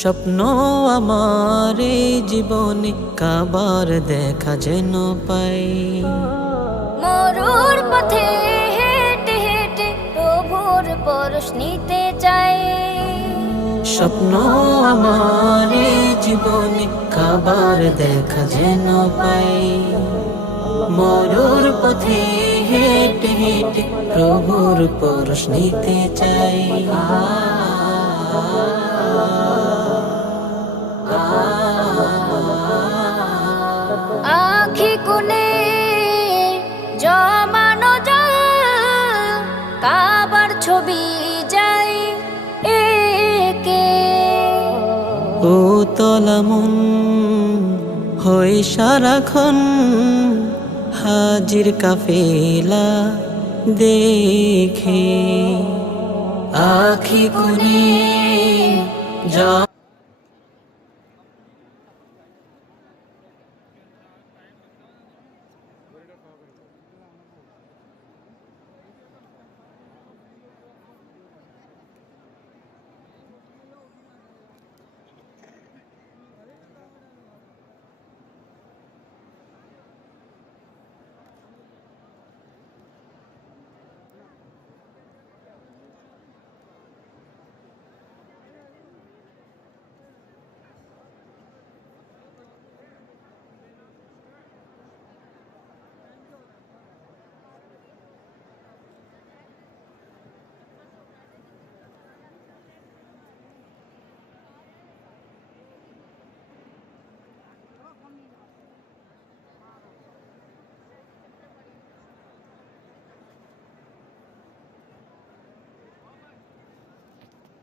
স্বপ্ন আমার এই জীবনে কাবার দেখা যেন পাই। মরুর পথে হেঁটে হেঁটে প্রভুর পরশ নিতে চাই। স্বপ্ন আমার এই জীবনে কাবার দেখা যেন পাই। মরুর পথে হেঁটে হেঁটে প্রভুর পরশ নিতে চাই। আখি কোণে জমানো জল কাবার ছবি যাই একে। ও তলামন হয়ে সারাক্ষণ হাজির কাফেলা দেখে। আখি কোণে